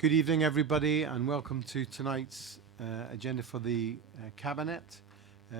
Good evening, everybody, and welcome to tonight's agenda for the Cabinet.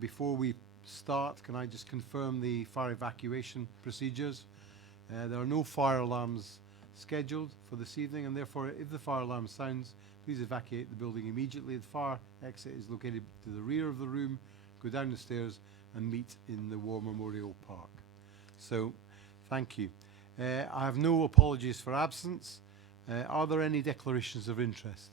Before we start, can I just confirm the fire evacuation procedures? There are no fire alarms scheduled for this evening, and therefore, if the fire alarm sounds, please evacuate the building immediately. The fire exit is located to the rear of the room. Go down the stairs and meet in the War Memorial Park. So, thank you. I have no apologies for absence. Are there any declarations of interest?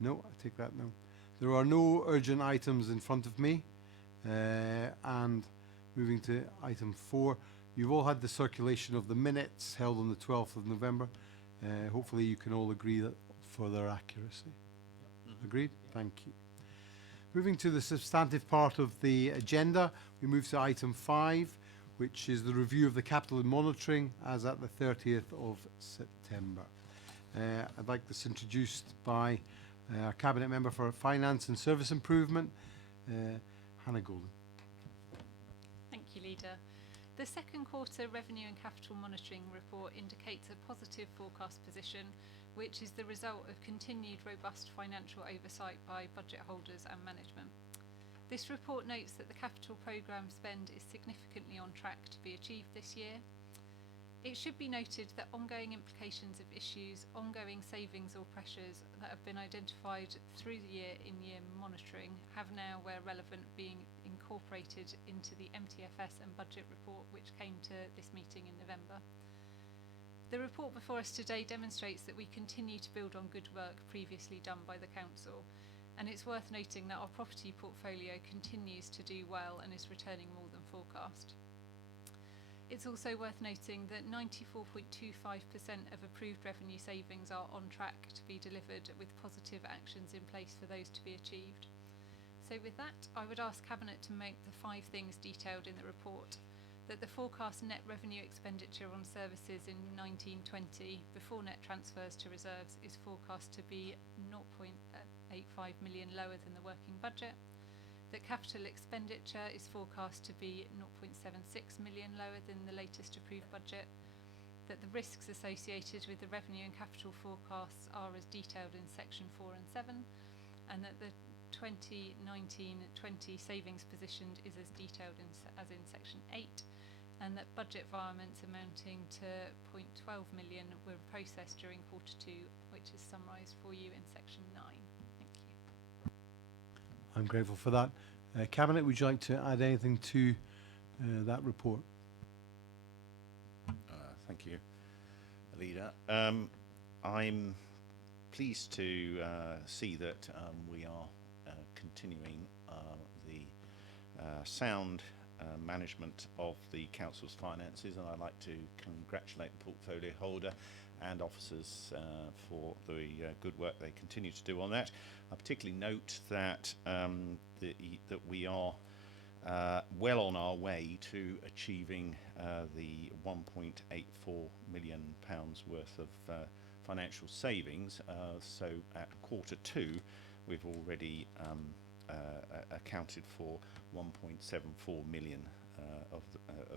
No, I take that no. There are no urgent items in front of me. And moving to item 4, you've all had the circulation of the minutes held on the 12th of November. Hopefully you can all agree that for their accuracy. Agreed? Thank you. Moving to the substantive part of the agenda, we move to item 5, which is the review of the capital and monitoring as at the 30th of September. I'd like this introduced by our Cabinet Member for Finance and Service Improvement, Hannah Golden. Thank you, Leader. The second quarter revenue and capital monitoring report indicates a positive forecast position, which is the result of continued robust financial oversight by budget holders and management. This report notes that the capital programme spend is significantly on track to be achieved this year. It should be noted that ongoing implications of issues, ongoing savings or pressures that have been identified through the year-in-year monitoring have now, where relevant, being incorporated into the MTFS and budget report which came to this meeting in November. The report before us today demonstrates that we continue to build on good work previously done by the Council. And it's worth noting that our property portfolio continues to do well and is returning more than forecast. It's also worth noting that 94.25% of approved revenue savings are on track to be delivered, with positive actions in place for those to be achieved. So with that, I would ask Cabinet to make the 5 things detailed in the report: that the forecast net revenue expenditure on services in 1920 before net transfers to reserves is forecast to be 0.85 million lower than the working budget, that capital expenditure is forecast to be 0.76 million lower than the latest approved budget, that the risks associated with the revenue and capital forecasts are as detailed in section 4 and 7, and that the 2019-20 savings positioned is as detailed as in section 8, and that budget varments amounting to 0.12 million were processed during quarter 2, which is summarised for you in section 9. Thank you. I'm grateful for that. Cabinet, would you like to add anything to that report? Thank you, Leader. I'm pleased to see that we are continuing the sound management of the Council's finances, and I'd like to congratulate the portfolio holder and officers for the good work they continue to do on that. I particularly note that that we are well on our way to achieving the £1.84 million worth of financial savings. So at quarter 2, we've already accounted for 1.74 million of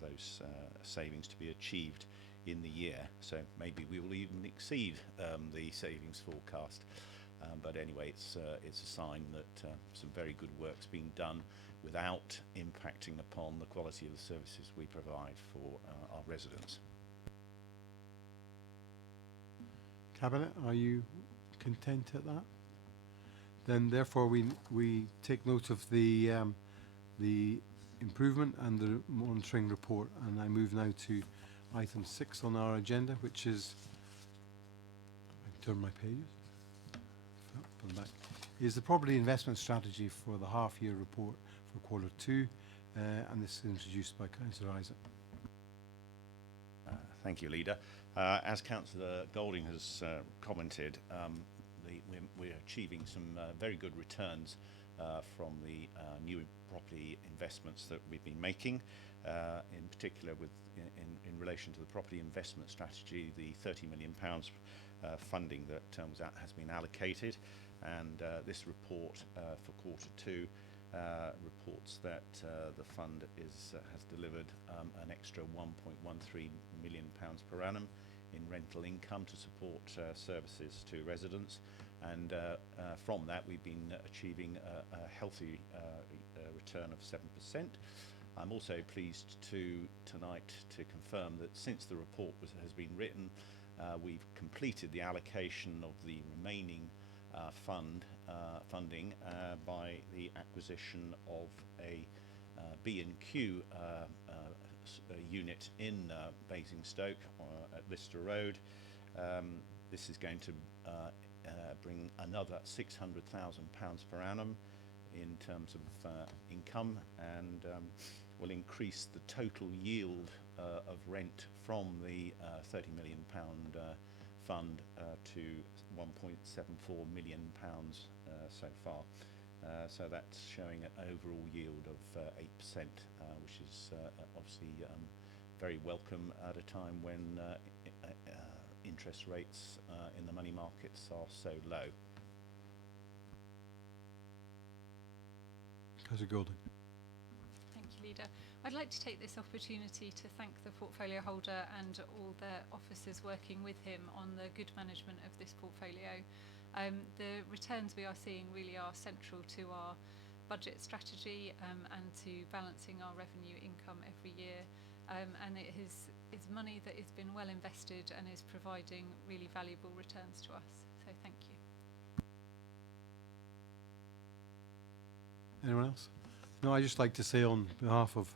those savings to be achieved in the year. So maybe we will even exceed the savings forecast. But anyway, it's a sign that some very good work's been done without impacting upon the quality of the services we provide for our residents. Cabinet, are you content at that? Then therefore we take note of the improvement and the monitoring report, and I move now to item 6 on our agenda, which is, I turn my pages, back, is the property investment strategy for the half-year report for quarter 2, and this is introduced by Councillor Isaac. Thank you, Leader. As Councillor Golding has commented, we're achieving some very good returns from the new property investments that we've been making, in particular in relation to the property investment strategy, the £30 million funding that has been allocated, and this report for quarter 2 reports that the fund has delivered an extra £1.13 million per annum in rental income to support services to residents, and from that we've been achieving a healthy return of 7%. I'm also pleased tonight to confirm that since the report has been written, we've completed the allocation of the remaining funding by the acquisition of a B&Q unit in Basingstoke at Lister Road. This is going to bring another £600,000 per annum in terms of income, and will increase the total yield of rent from the £30 million fund to £1.74 million so far. So that's showing an overall yield of 8%, which is obviously very welcome at a time when interest rates in the money markets are so low. Councillor Golding. Thank you, Leader. I'd like to take this opportunity to thank the portfolio holder and all the officers working with him on the good management of this portfolio. The returns we are seeing really are central to our budget strategy and to balancing our revenue income every year. And it's money that has been well invested and is providing really valuable returns to us. So thank you. Anyone else? No, I'd just like to say on behalf of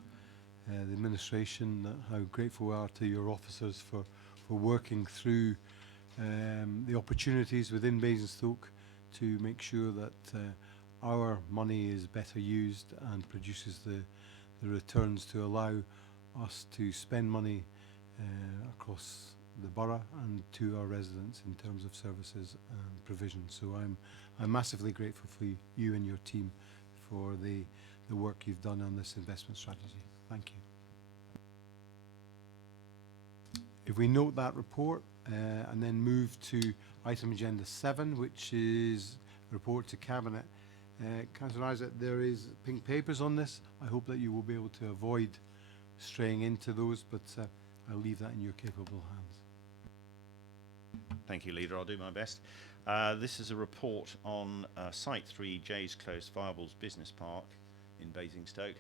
the administration how grateful we are to your officers for working through the opportunities within Basingstoke to make sure that our money is better used and produces the returns to allow us to spend money across the borough and to our residents in terms of services and provision. So I'm massively grateful for you and your team for the work you've done on this investment strategy. Thank you. If we note that report and then move to item agenda 7, which is report to Cabinet. Councillor Isaac, there is pink papers on this. I hope that you will be able to avoid straying into those, but I'll leave that in your capable hands. Thank you, Leader. I'll do my best. This is a report on Site 3, Jays Close Fireballs Business Park in Basingstoke.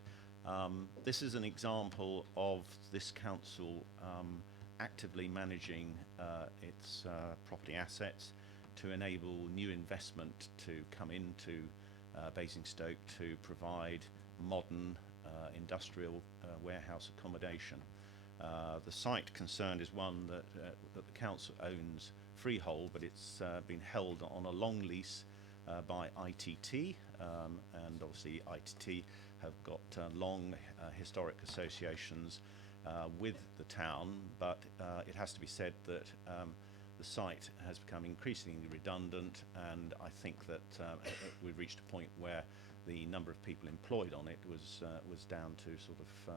This is an example of this council actively managing its property assets to enable new investment to come into Basingstoke to provide modern industrial warehouse accommodation. The site concerned is one that the council owns freehold, but it's been held on a long lease by ITT, and obviously ITT have got long historic associations with the town, but it has to be said that the site has become increasingly redundant, and I think that we've reached a point where the number of people employed on it was down to sort of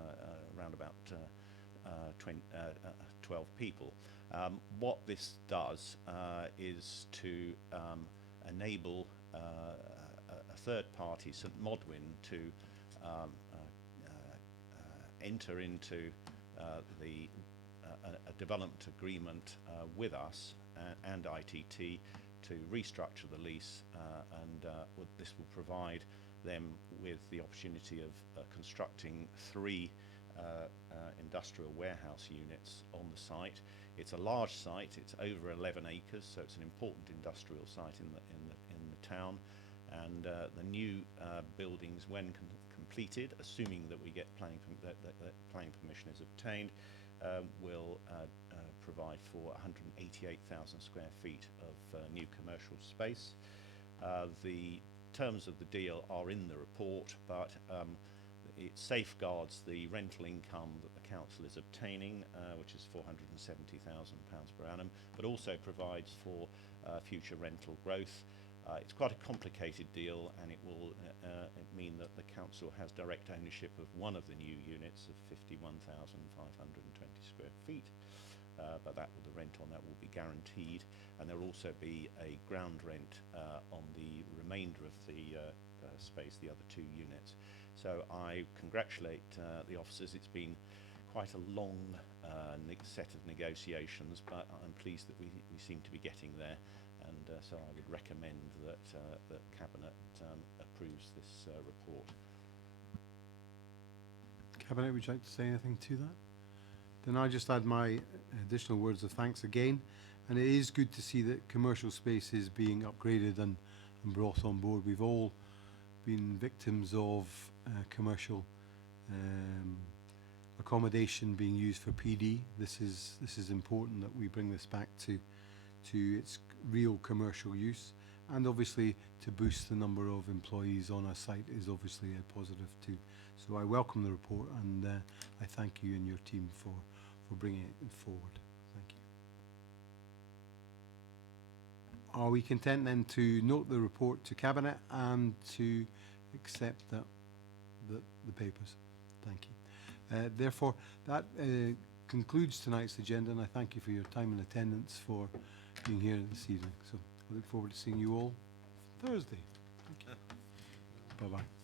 around about 12 people. What this does is to enable a third party, St Modwin, to enter into a development agreement with us and ITT to restructure the lease, and this will provide them with the opportunity of constructing 3 industrial warehouse units on the site. It's a large site. It's over 11 acres, so it's an important industrial site in the town. And the new buildings, when completed, assuming that we get planning permission is obtained, will provide for 188,000 square feet of new commercial space. The terms of the deal are in the report, but it safeguards the rental income that the council is obtaining, which is £470,000 per annum, but also provides for future rental growth. It's quite a complicated deal, and it will mean that the council has direct ownership of one of the new units of 51,520 square feet, but the rent on that will be guaranteed, and there will also be a ground rent on the remainder of the space, the other 2 units. So I congratulate the officers. It's been quite a long set of negotiations, but I'm pleased that we seem to be getting there, and so I would recommend that that Cabinet approves this report. Cabinet, would you like to say anything to that? Then I just add my additional words of thanks again. And it is good to see that commercial space is being upgraded and brought on board. We've all been victims of commercial accommodation being used for PD. This is important that we bring this back to its real commercial use, and obviously to boost the number of employees on our site is obviously a positive too. So I welcome the report, and I thank you and your team for bringing it forward. Thank you. Are we content then to note the report to Cabinet and to accept the papers? Thank you. Therefore, that concludes tonight's agenda, and I thank you for your time and attendance for being here this evening. So I look forward to seeing you all Thursday. Thank you. Bye-bye.